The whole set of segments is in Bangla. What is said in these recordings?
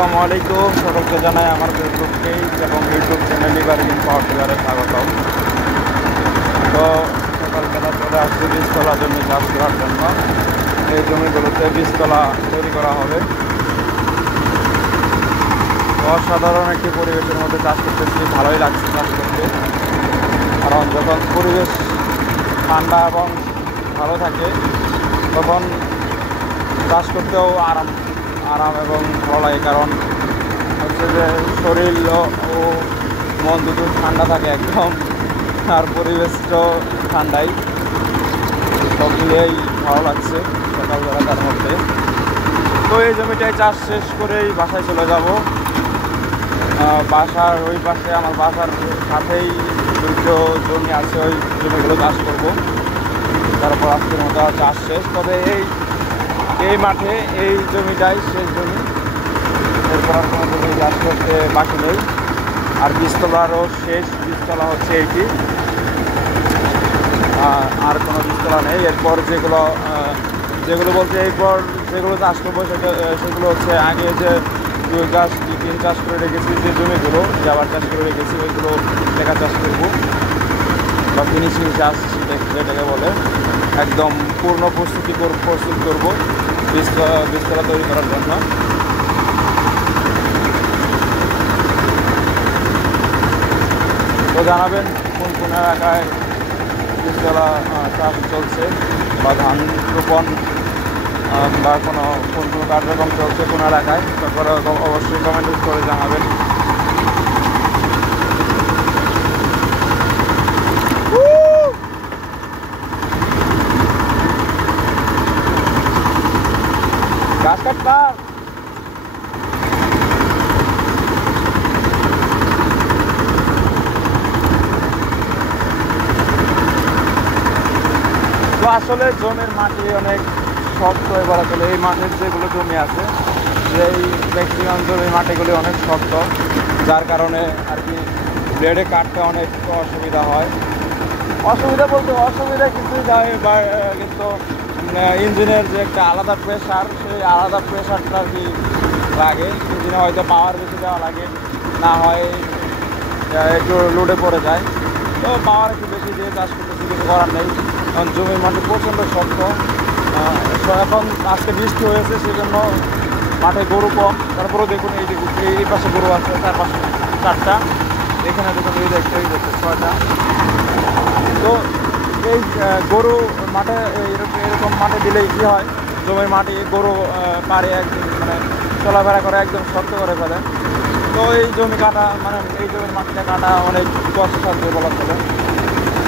আসসালামু আলাইকুম, সকলকে জানাই আমার ফেসবুক পেজ এবং ইউটিউব চ্যানেল লিভারগিন পাওয়ার টিলারে স্বাগতম। তো সকালবেলা চলে আসছে বীজতলা জমি চাষ করার জন্য। এই জমিগুলোতে বীজতলা তৈরি করা হবে। অসাধারণ একটি পরিবেশের মধ্যে চাষ করতেছি, ভালোই লাগছে চাষ করতে। কারণ যখন পরিবেশ ঠান্ডা এবং ভালো থাকে তখন চাষ করতেও আরাম এবং ভালো লাগে। কারণ হচ্ছে যে শরীর ও মন দুটো ঠান্ডা থাকে একদম, আর পরিবেশটাও ঠান্ডাই, সব মিলিয়েই ভালো লাগছে সকালবেলা তার মধ্যে। তো এই জমিটায় চাষ শেষ করেই বাসায় চলে যাব। বাসার ওই পাশে আমার বাসার সাথেই দুটো জমি আছে, ওই জমিগুলো চাষ করব। তারপর আজকের মতো চাষ শেষ। তবে এই মাঠে এই জমিটাই শেষ জমি, এরপর আর কোনো জমি চাষ করতে বাকি নেই। আর বীজতলারও শেষ বীজতলা হচ্ছে এইটি, আর কোনো বীজতলা নেই। এরপর যেগুলো বলতে এরপর যেগুলো চাষ করবো সেগুলো হচ্ছে আগে যে 2 চাষ করে রেখেছি, যে জমিগুলো জাবার চাষ করে রেখেছি ওইগুলো টেকা চাষ করবো বা ফিনিশিং চাষ যেটাকে বলে, একদম পূর্ণ প্রস্তুত করবো বীজতলা তৈরি করার জন্য। তো জানাবেন কোন কোন এলাকায় বীজতলা চাষ চলছে বা ধান রোপণ বা কোন কার্যক্রম চলছে কোন এলাকায়, তারপরে অবশ্যই কমেন্ট করে জানাবেন। গাছ কাটবা তো আসলে জমির মাটি অনেক শক্ত হয়ে বলা চলে। এই মাঠের যেগুলো জমি আছে, এই ম্যাক্সিমাম জমির মাটিগুলি অনেক শক্ত, যার কারণে আর কি ব্লেডে কাটতে অনেক অসুবিধা হয়। অসুবিধা কিছুই যায়, কিন্তু ইঞ্জিনের যে একটা আলাদা প্রেশার, সেই আলাদা প্রেশারটা আর কি লাগে। ইঞ্জিনে হয়তো পাওয়ার বেশি দেওয়া লাগে, না হয় একটু লোডে পড়ে যায়। তো পাওয়ার একটু বেশি দিয়ে চাষ করতেছি, কিছু করার নেই। কারণ জমির মাটি প্রচণ্ড শক্ত। এখন আজকে বৃষ্টি হয়েছে, সেজন্য মাঠে গরু কম। তারপরেও দেখুন এই পাশে গরু আছে, তার পাশে 4টা, এখানে দেখুন এই দেখতে 6টা। তো এই গরু মাঠে এরকম মাঠে দিলেই কী হয়, জমির মাটি গরু পারে একদিন মানে চলাফেরা করে একদম শক্ত করে ফেলে। তো এই জমি কাটা এই জমির মাটিটা কাটা অনেক কষ্টসাধ্য বলা চলে।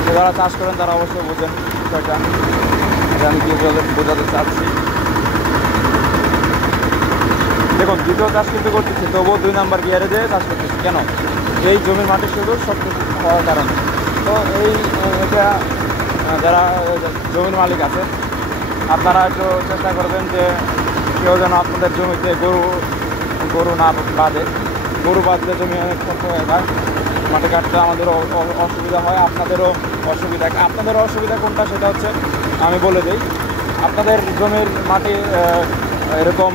তো যারা চাষ করেন তারা অবশ্যই বোঝেন বিষয়টা, আমি কী বোঝাতে চাচ্ছি। দেখুন, দ্বিতীয় চাষ কিন্তু করতেছি, তবুও 2 নাম্বার গিয়ারে দিয়ে চাষ করতেছি। কেন? এই জমির মাটি শুধু শক্ত হওয়ার কারণে। তো এটা যারা জমির মালিক আছে, আপনারা একটু চেষ্টা করবেন যে কেউ যেন আপনাদের জমিতে গরু না বাঁধে। গরু বাঁধলে জমি অনেক শক্ত হয়ে যায়, মাটি কাটতে আমাদেরও অসুবিধা হয়, আপনাদেরও অসুবিধা কোনটা সেটা হচ্ছে আমি বলে দিই। আপনাদের জমির মাটি এরকম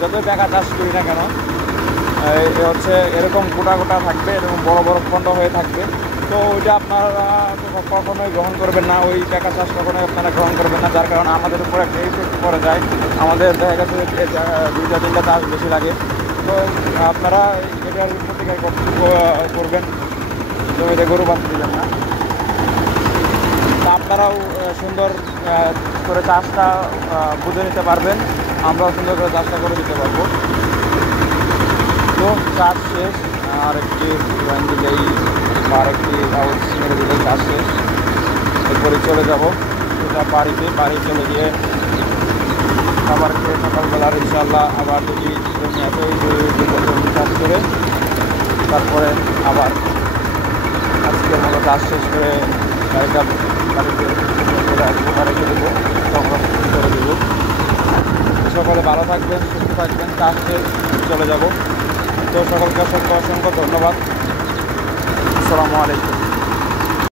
যতই টাকা চাষ করি না কেন, হচ্ছে এরকম গোটা থাকবে, এরকম বড় বড় খণ্ড হয়ে থাকবে। তো ওইটা আপনারা কখনোই গ্রহণ করবেন না, ওই টাকা চাষ কখনোই আপনারা গ্রহণ করবেন না, যার কারণে আমাদের উপরে একটা ইফেক্ট পড়ে যায়। আমাদের দেখা গেছে 2-3টা চাষ বেশি লাগে। তো আপনারা এটার প্রতিকার করবেন, জমিতে গরু বাঁধতে দিবেন না। তা আপনারাও সুন্দর করে চাষটা বুঝে নিতে পারবেন, আমরাও সুন্দর করে চাষটা করে দিতে পারবো। তো চাষ শেষ, আরেকটি আউট মেরে দিলেই চাষ শেষ। এরপরে চলে যাব সেটা বাড়ি চলে গিয়ে খাবার খেয়ে সকালবেলার ইনশাআল্লাহ আবার যদি জমি আছে ওই জমি চাষ করে তারপরে আবার আজকের মতো চাষ শেষ করে বাড়িতে চলে আসবো, বাড়িতে দেবো, সংরক্ষণ করে দেবো। সকলে ভালো থাকবেন, সুস্থ থাকবেন, চাষ শেষ চলে যাব। তো সকলকে অসংখ্য ধন্যবাদ। আসসালামু আলাইকুম।